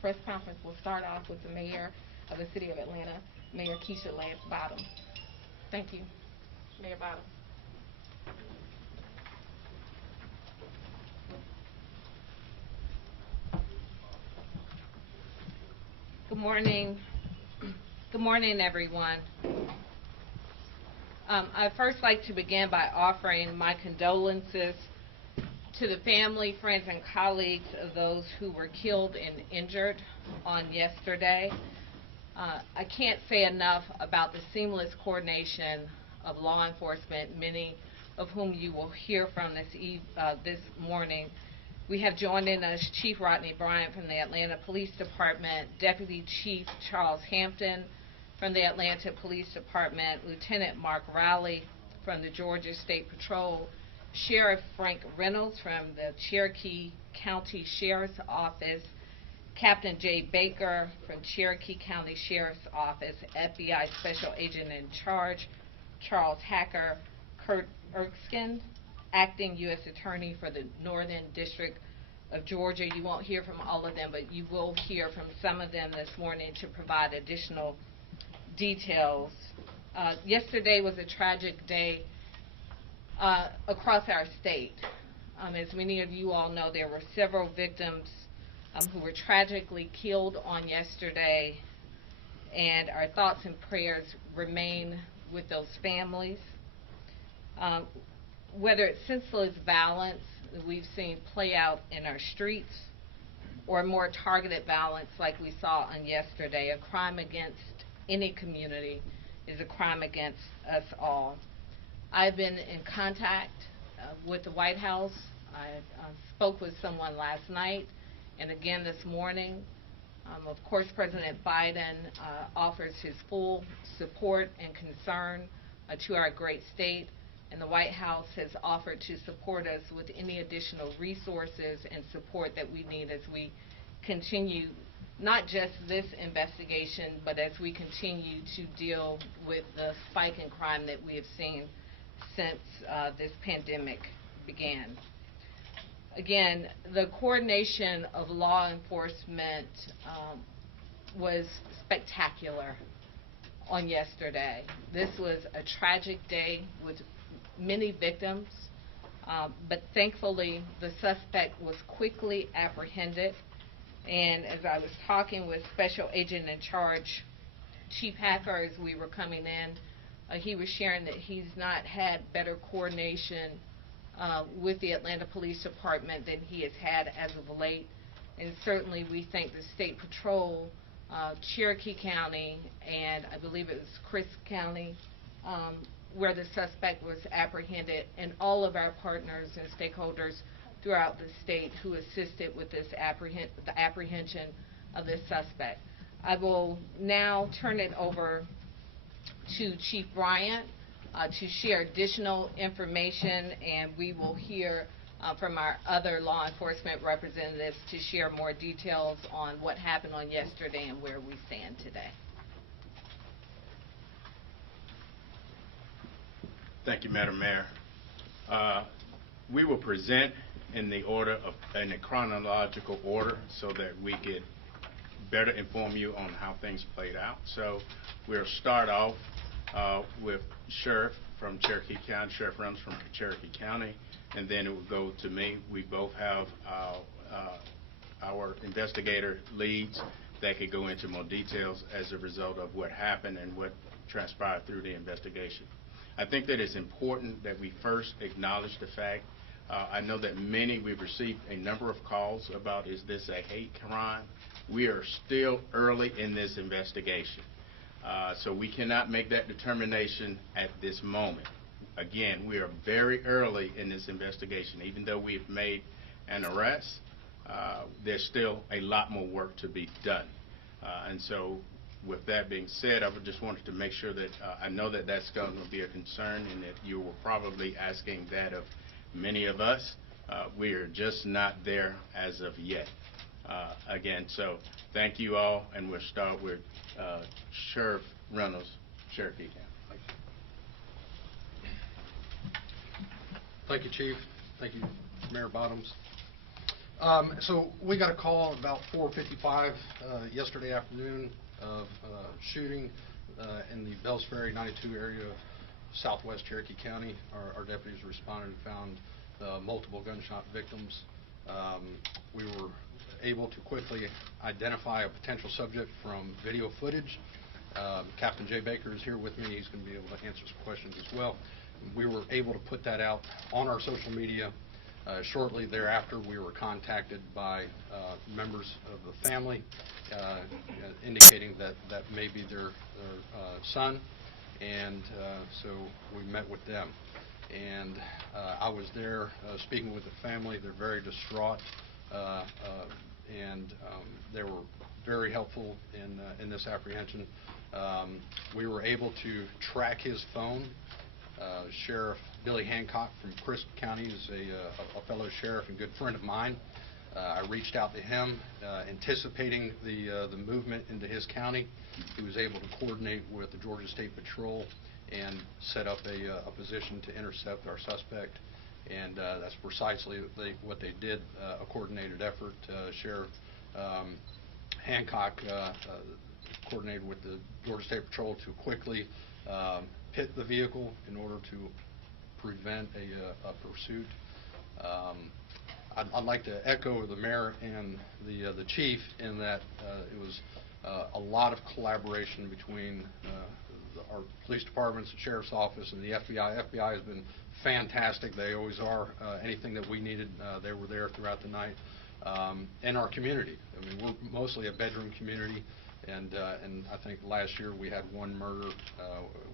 press conference will start off with the Mayor of the City of Atlanta, Mayor Keisha Lance Bottoms. Thank you, Mayor Bottoms. Good morning. Good morning, everyone. I'd first like to begin by offering my condolences to the family, friends, and colleagues of those who were killed and injured on yesterday. I can't say enough about the seamless coordination of law enforcement, many of whom you will hear from this morning. We have joining us Chief Rodney Bryant from the Atlanta Police Department, Deputy Chief Charles Hampton from the Atlanta Police Department, Lieutenant Mark Rowley from the Georgia State Patrol, Sheriff Frank Reynolds from the Cherokee County Sheriff's Office, Captain Jay Baker from Cherokee County Sheriff's Office, FBI Special Agent in Charge Charles Hacker, Kurt Erskine, Acting U.S. Attorney for the Northern District of Georgia. You won't hear from all of them, but you will hear from some of them this morning to provide additional details. Yesterday was a tragic day across our state. As many of you all know, there were several victims who were tragically killed on yesterday, and our thoughts and prayers remain with those families. Whether it's senseless violence that we've seen play out in our streets or more targeted violence like we saw on yesterday, a crime against any community is a crime against us all. I've been in contact with the White House. I spoke with someone last night and again this morning. Of course, President Biden offers his full support and concern to our great state, and the White House has offered to support us with any additional resources and support that we need as we continue not just this investigation, but as we continue to deal with the spike in crime that we have seen since this pandemic began. Again, the coordination of law enforcement was spectacular on yesterday. This was a tragic day with many victims, but thankfully the suspect was quickly apprehended. And as I was talking with Special Agent in Charge Chief Hacker as we were coming in, he was sharing that he's not had better coordination with the Atlanta Police Department than he has had as of late. And certainly we thank the State Patrol, Cherokee County, and I believe it was Chris County, where the suspect was apprehended, and all of our partners and stakeholders throughout the state who assisted with this the apprehension of this suspect. I will now turn it over to Chief Bryant to share additional information, and we will hear from our other law enforcement representatives to share more details on what happened on yesterday and where we stand today. Thank you, Madam Mayor. We will present in the chronological order so that we could better inform you on how things played out. So we'll start off with Sheriff from Cherokee County, Sheriff Reynolds from Cherokee County, and then it will go to me. We both have our investigator leads that could go into more details as a result of what happened and what transpired through the investigation. I think that it's important that we first acknowledge the fact, I know that we've received a number of calls about, is this a hate crime? We are still early in this investigation. So we cannot make that determination at this moment. Again, we are very early in this investigation. Even though we've made an arrest, there's still a lot more work to be done. And so with that being said, I just wanted to make sure that I know that that's going to be a concern and that you were probably asking that of many of us. We are just not there as of yet. Again, so thank you all, and we'll start with Sheriff Reynolds, Cherokee County. Thank you, Chief. Thank you, Mayor Bottoms. So we got a call about 4:55 yesterday afternoon of shooting in the Bells Ferry 92 area of southwest Cherokee County. Our deputies responded and found multiple gunshot victims. We were able to quickly identify a potential subject from video footage. Captain Jay Baker is here with me. He's going to be able to answer some questions as well. We were able to put that out on our social media. Shortly thereafter, we were contacted by members of the family indicating that may be their son, and so we met with them. And I was there speaking with the family. They're very distraught, and they were very helpful in this apprehension. We were able to track his phone. Sheriff Billy Hancock from Crisp County is a fellow sheriff and good friend of mine. I reached out to him anticipating the movement into his county. He was able to coordinate with the Georgia State Patrol and set up a position to intercept our suspect, and that's precisely what they did, a coordinated effort. Sheriff Hancock coordinated with the Georgia State Patrol to quickly pit the vehicle in order to prevent a pursuit. I'd like to echo the mayor and the chief in that it was a lot of collaboration between our police departments, the sheriff's office, and the FBI. FBI has been fantastic. They always are. Anything that we needed, they were there throughout the night. And our community. I mean, we're mostly a bedroom community. And I think last year we had one murder.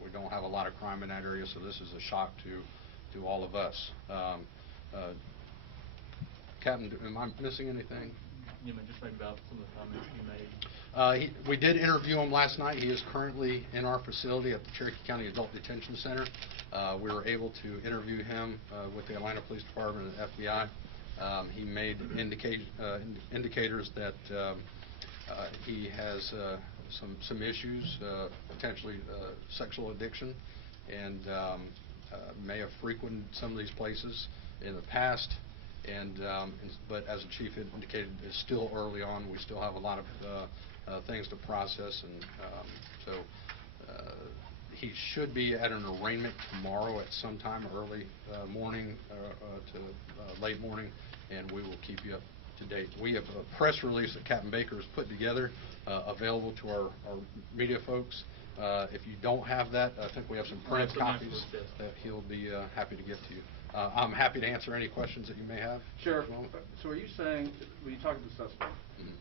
We don't have a lot of crime in that area, so this is a shock to all of us. Captain, am I missing anything? You know, just maybe about some of the comments you made. We did interview him last night. He is currently in our facility at the Cherokee County Adult Detention Center. We were able to interview him with the Atlanta Police Department and the FBI. He made indicators that he has some issues, potentially sexual addiction, and may have frequented some of these places in the past. But as the chief indicated, it's still early on. We still have a lot of things to process, and so he should be at an arraignment tomorrow at some time, early morning to late morning, and we will keep you up to date. We have a press release that Captain Baker has put together available to our media folks. If you don't have that, I think we have some print copies that he'll be happy to give to you. I'm happy to answer any questions that you may have. Sheriff, so are you saying, when you talk to the suspect,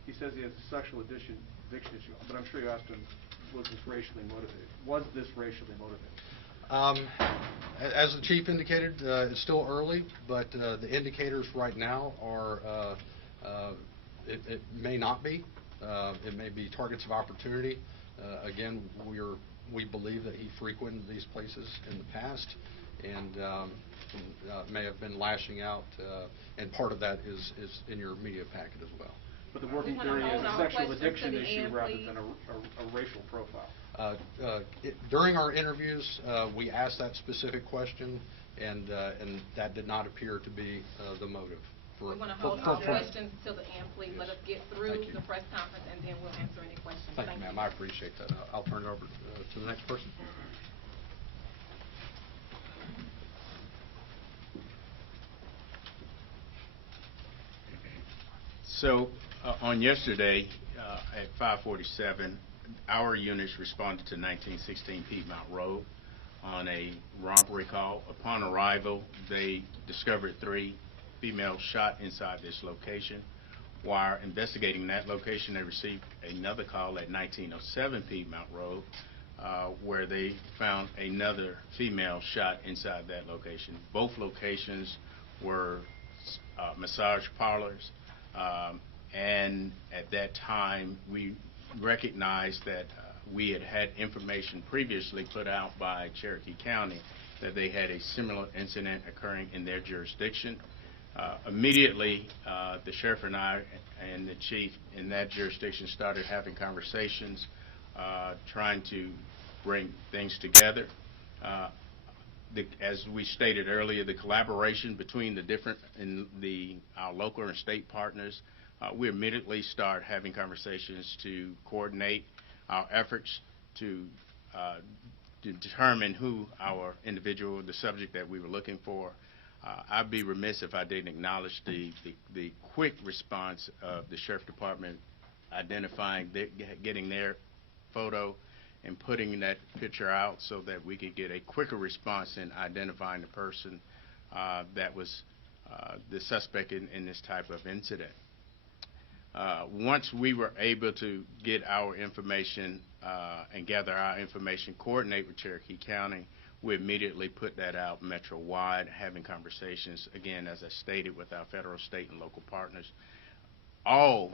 he says he has a sexual addiction issue, but I'm sure you asked him, was this racially motivated? Was this racially motivated? As the chief indicated, it's still early, but the indicators right now are it may not be. It may be targets of opportunity. Again, we believe that he frequented these places in the past and may have been lashing out, and part of that is in your media packet as well. But the working theory is a sexual addiction issue rather than a racial profile. During our interviews, we asked that specific question, and that did not appear to be the motive. We want to hold all questions until the end. Please let us get through the press conference, and then we'll answer any questions. Thank you, ma'am. I appreciate that. I'll turn it over to the next person. So on yesterday at 5:47, our units responded to 1916 Piedmont Road on a robbery call. Upon arrival, they discovered 3 females shot inside this location. While investigating that location, they received another call at 1907 Piedmont Road where they found another female shot inside that location. Both locations were massage parlors. And at that time, we recognized that we had information previously put out by Cherokee County that they had a similar incident occurring in their jurisdiction. Immediately, the sheriff and I and the chief in that jurisdiction started having conversations, trying to bring things together. as we stated earlier, the collaboration between the different our local and state partners, we immediately start having conversations to coordinate our efforts to determine who our individual, the subject that we were looking for. I'd be remiss if I didn't acknowledge the quick response of the Sheriff Department identifying, getting their photo and putting that picture out so that we could get a quicker response in identifying the person that was the suspect in this type of incident. Once we were able to get our information and gather our information, coordinate with Cherokee County, we immediately put that out metro-wide, having conversations, again, as I stated, with our federal, state, and local partners. All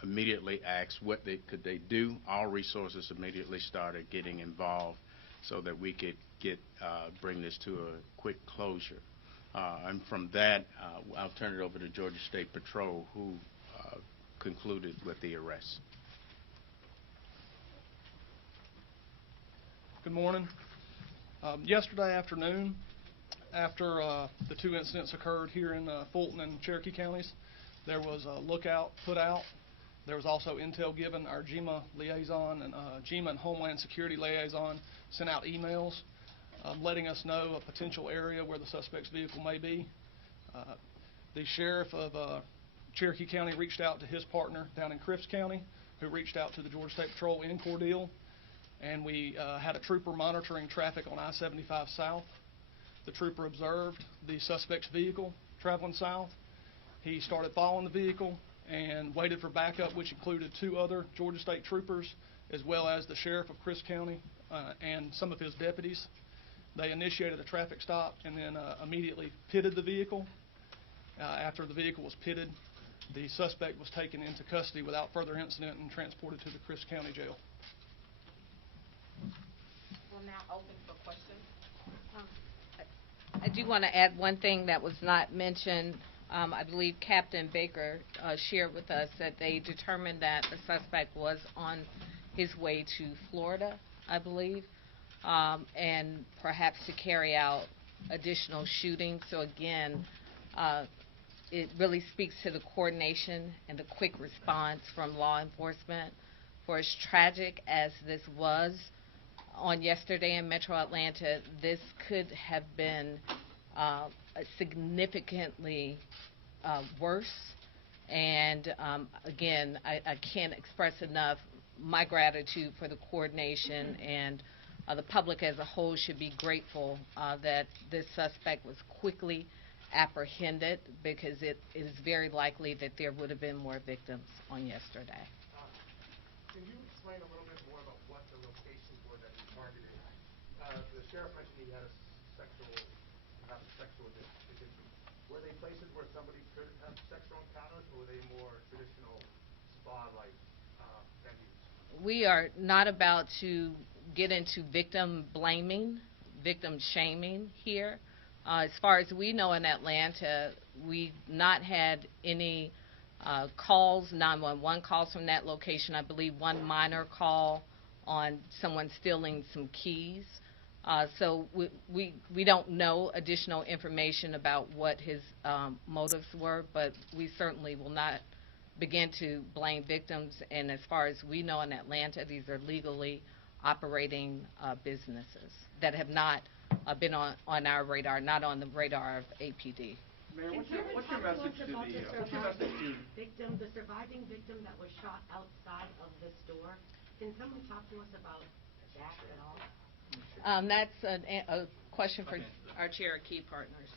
immediately asked what could they do. All resources immediately started getting involved so that we could bring this to a quick closure. And from that, I'll turn it over to Georgia State Patrol, who concluded with the arrest. Good morning. Yesterday afternoon, after the two incidents occurred here in Fulton and Cherokee counties, there was a lookout put out. There was also intel given. Our GEMA liaison and GEMA and Homeland Security liaison sent out emails letting us know a potential area where the suspect's vehicle may be. The sheriff of Cherokee County reached out to his partner down in Crifts County, who reached out to the Georgia State Patrol in Cordele, and we had a trooper monitoring traffic on I-75 South. The trooper observed the suspect's vehicle traveling south. He started following the vehicle and waited for backup, which included 2 other Georgia State troopers, as well as the sheriff of Crist County and some of his deputies. They initiated a traffic stop and then immediately pitted the vehicle. After the vehicle was pitted, the suspect was taken into custody without further incident and transported to the Crist County Jail. We're now open for questions. I do want to add one thing that was not mentioned. I believe Captain Baker shared with us that they determined that the suspect was on his way to Florida, I believe, and perhaps to carry out additional shootings. So again, it really speaks to the coordination and the quick response from law enforcement. For as tragic as this was on yesterday in Metro Atlanta, this could have been significantly worse. And again, I can't express enough my gratitude for the coordination, and the public as a whole should be grateful that this suspect was quickly apprehended, because it is very likely that there would have been more victims on yesterday. Can you explain a little bit more about what the locations were that he targeted? The sheriff mentioned he had perhaps a sexual addiction. Were they places where somebody could have sexual encounters, or were they more traditional spa-like venues? We are not about to get into victim blaming, victim shaming here. As far as we know in Atlanta, we've not had any calls, 911 calls from that location. I believe one minor call on someone stealing some keys. So we don't know additional information about what his motives were, but we certainly will not begin to blame victims. And as far as we know in Atlanta, these are legally operating businesses that have not been on our radar, not on the radar of APD. Mayor, what's your message to the surviving victim that was shot outside of the store? Can someone talk to us about that at all? That's a question for our Cherokee partners.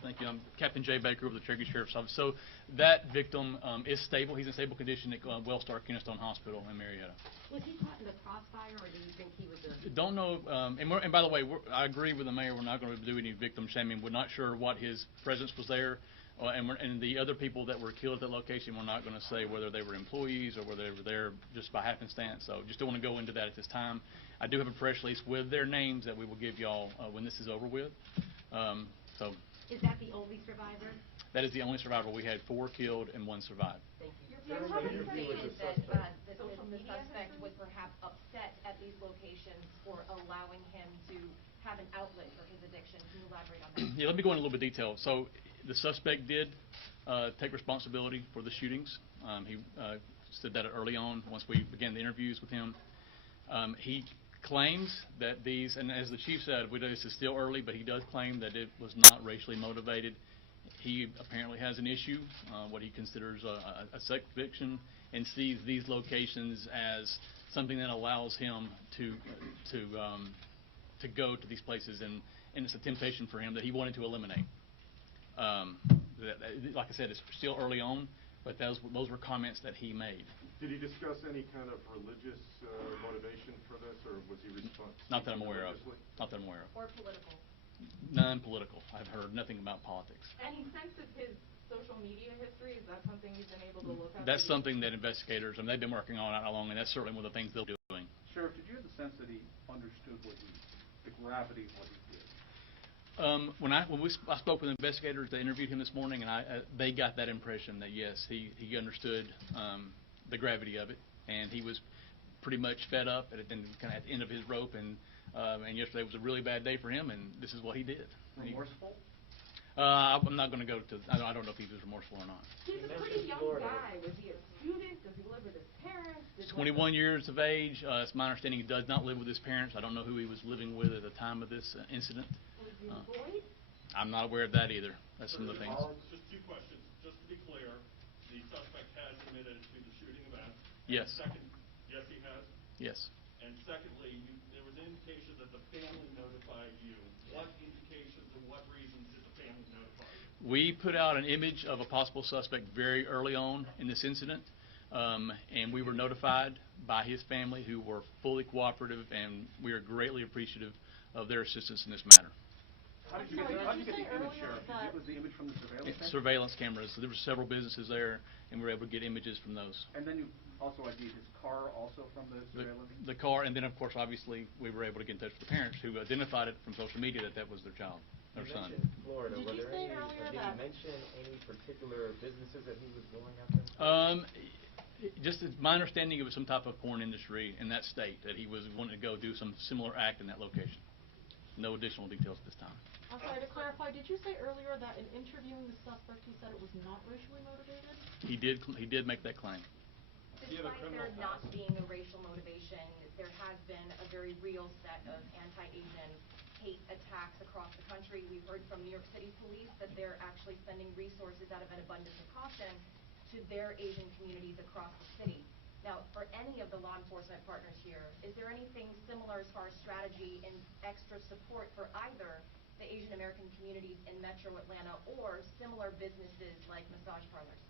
Thank you. I'm Captain Jay Baker of the Cherokee Sheriff's Office. So that victim is stable. He's in stable condition at Wellstar Kennestone Hospital in Marietta. Was he caught in the crossfire, or do you think he was a... Don't know. And by the way, I agree with the mayor. We're not going to do any victim shaming. We're not sure what his presence was there. And the other people that were killed at that location, we're not going to say whether they were employees or whether they were there just by happenstance. So just don't want to go into that at this time. I do have a press release with their names that we will give y'all when this is over with. Is that the only survivor? That is the only survivor. We had 4 killed and 1 survived. Thank you. Your company stated that the suspect was perhaps upset at these locations for allowing him to have an outlet for his addiction. elaborate on that? Yeah, let me go into a little bit of detail. So the suspect did take responsibility for the shootings. He said that early on once we began the interviews with him. He claims that these, and as the chief said, this is still early, but he does claim that it was not racially motivated. He apparently has an issue, what he considers a sex addiction, and sees these locations as something that allows him to go to these places, and it's a temptation for him that he wanted to eliminate. Like I said, it's still early on, but those were comments that he made. Did he discuss any kind of religious motivation for this, or was he responsible? Not that I'm aware of. Not that I'm aware of. Or political? Non-political. I've heard nothing about politics. Any sense of his social media history? Is that something you've been able to look at? That's something that investigators, and they've been working on it along, and that's certainly one of the things they'll be doing. Sheriff, did you have the sense that he understood the gravity of what he did? When I spoke with investigators, they interviewed him this morning, and they got that impression that yes, he understood the gravity of it, and he was pretty much fed up and kind of at the end of his rope, and yesterday was a really bad day for him, and this is what he did. Remorseful? I'm not going to go to. I don't know if he was remorseful or not. He's a pretty young guy. Was he a student? Does he live with his parents? He's 21 years of age. It's my understanding he does not live with his parents. I don't know who he was living with at the time of this incident. Was he employed? I'm not aware of that either. That's some of the things. Just two questions. Just to be clear, the suspect has admitted to the shooting event. Yes. Second, yes, he has. Yes. And secondly, there was an indication that the family notified you. What indications and what reasons did the family notify you? We put out an image of a possible suspect very early on in this incident, and we were notified by his family, who were fully cooperative, and we are greatly appreciative of their assistance in this matter. How did you get the image, Sheriff? Was the image from the surveillance camera? Surveillance cameras. So there were several businesses there, and we were able to get images from those. And then you also ID'd his car also from the surveillance? The car, and then, of course, obviously, we were able to get in touch with the parents who identified it from social media that was their child, their son. You mentioned Florida. Did you say earlier did that... he mention any particular businesses that he was going after? Just my understanding, it was some type of porn industry in that state that he was wanting to go do some similar act in that location. No additional details at this time. I'm sorry, to clarify, did you say earlier that in interviewing the suspect, he said it was not racially motivated? He did make that claim. Despite there not being a racial motivation, there has been a very real set of anti-Asian hate attacks across the country. We've heard from New York City police that they're actually sending resources out of an abundance of caution to their Asian communities across the city. Now, for any of the law enforcement partners here, is there anything similar as far as strategy and extra support for either the Asian American communities in Metro Atlanta or similar businesses like massage parlors?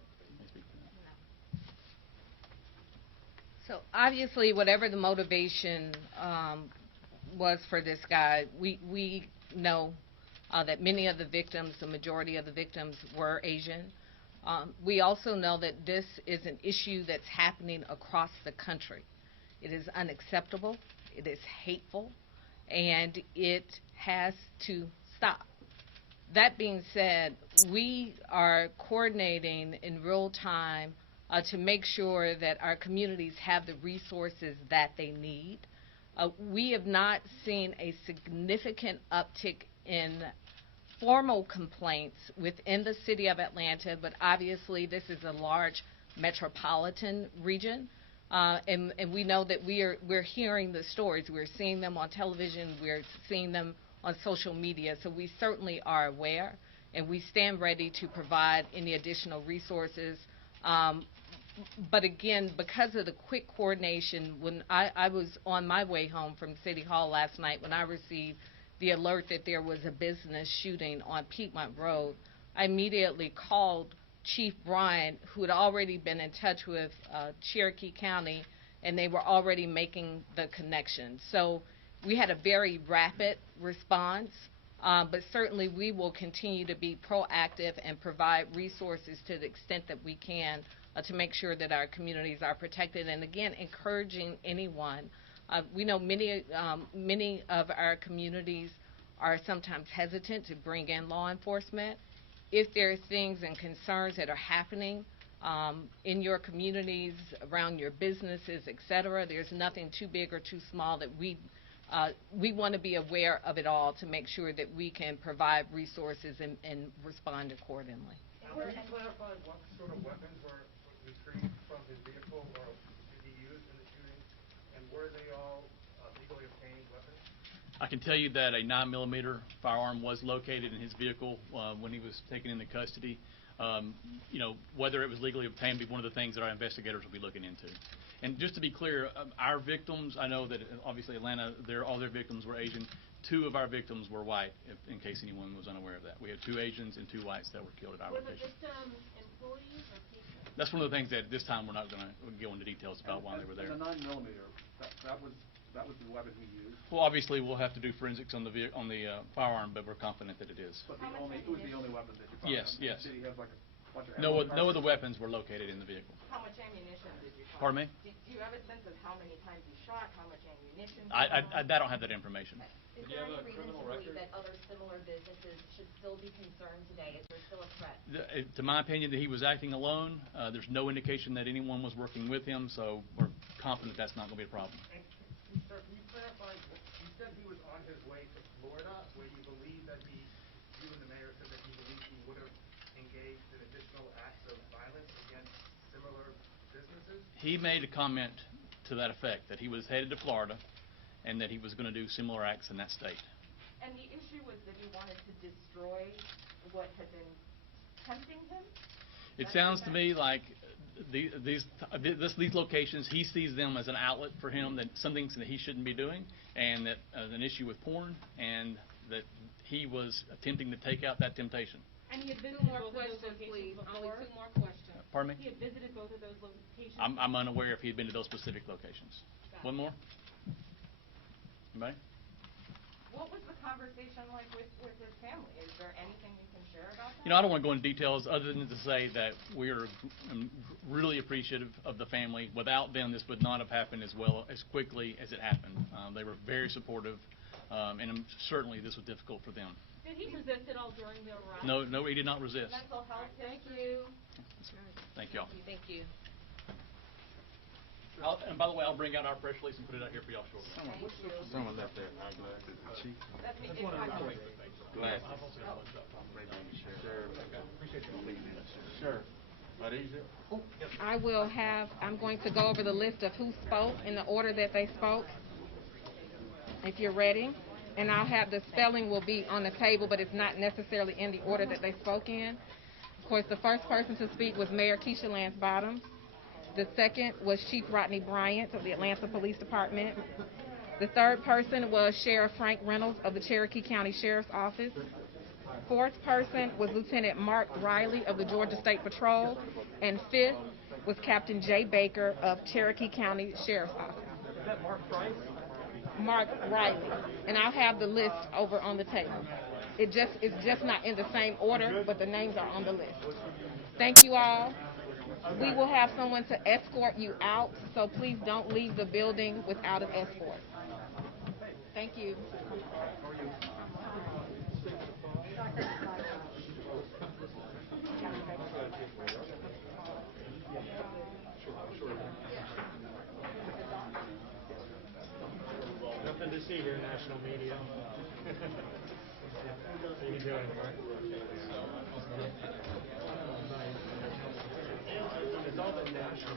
So obviously, whatever the motivation was for this guy, we know that many of the victims, the majority of the victims, were Asian. We also know that this is an issue that's happening across the country. It is unacceptable, it is hateful, and it has to stop. That being said, we are coordinating in real time to make sure that our communities have the resources that they need. We have not seen a significant uptick in formal complaints within the city of Atlanta, but obviously this is a large metropolitan region, and we know that we're hearing the stories. We're seeing them on television. We're seeing them on social media. So we certainly are aware, and we stand ready to provide any additional resources. But again, because of the quick coordination, when I was on my way home from City Hall last night, when I received the alert that there was a business shooting on Piedmont Road, I immediately called Chief Bryant, who had already been in touch with Cherokee County, and they were already making the connection. So we had a very rapid response, but certainly we will continue to be proactive and provide resources to the extent that we can to make sure that our communities are protected. And again, encouraging anyone. We know many of our communities are sometimes hesitant to bring in law enforcement. If there are things and concerns that are happening in your communities, around your businesses, et cetera, there's nothing too big or too small that we we want to be aware of it all to make sure that we can provide resources and respond accordingly. Can you clarify what sort of weapons were retrieved from his vehicle or did he use in the shooting? And were they all legally obtained weapons? I can tell you that a 9mm firearm was located in his vehicle when he was taken into custody. Whether it was legally obtained will be one of the things that our investigators will be looking into. And just to be clear, our victims, I know that obviously Atlanta, all their victims were Asian. 2 of our victims were white, in case anyone was unaware of that. We had 2 Asians and 2 whites that were killed at our location. Were the victims employees or patients? That's one of the things that this time we're not going to go into details about why they were there. And the 9mm, that was the weapon he used? Well, obviously, we'll have to do forensics on the firearm, but we're confident that it is. But it was the only weapon that you found? Yes, yes. Did he have like a bunch of No ammo other weapons were located in the vehicle. How much ammunition did you find? Pardon me? Do you have a sense of how many times he shot, how much ammunition? I don't have that information. Is there any reason to believe that other similar businesses should still be concerned today? Is there still a threat? To my opinion, that he was acting alone. There's no indication that anyone was working with him, so we're confident that's not going to be a problem. And sir, can you clarify, you said he was on his way to Florida, where you believe that you and the mayor said that you believe he would have engaged in additional acts of violence against similar businesses? He made a comment to that effect, that he was headed to Florida and that he was going to do similar acts in that state. And the issue was that he wanted to destroy what had been tempting him? It sounds to me like these locations, he sees them as an outlet for him, that some things that he shouldn't be doing, and that an issue with porn, and that he was attempting to take out that temptation. And he had visited Two more both of those questions, please. locations Only before? 2 more questions. Pardon me? He had visited both of those locations? I'm unaware if he had been to those specific locations. One more? Anybody? What was the conversation like with his family? Is there anything you can share about that? I don't want to go into details other than to say that we are really appreciative of the family. Without them, this would not have happened as quickly as it happened. They were very supportive, and certainly this was difficult for them. Did he resist at all during the arrest? No, he did not resist. Mental health Thank history? you. Thank y'all. Thank you. And by the way, I'll bring out our press release and put it out here for y'all shortly. Someone left their That's me. Sure. Are these it? I'm going to go over the list of who spoke in the order that they spoke, if you're ready. And I'll have the spelling will be on the table, but it's not necessarily in the order that they spoke in. Of course, the first person to speak was Mayor Keisha Lance Bottoms. The second was Chief Rodney Bryant of the Atlanta Police Department. The third person was Sheriff Frank Reynolds of the Cherokee County Sheriff's Office. Fourth person was Lieutenant Mark Riley of the Georgia State Patrol. And fifth was Captain Jay Baker of Cherokee County Sheriff's Office. Is that Mark Price? Mark Riley. And I'll have the list over on the table. It's just not in the same order, but the names are on the list. Thank you all. We will have someone to escort you out, so please don't leave the building without an escort. Thank you. Nothing to see here, national media. How you doing, Mark? It's all the national.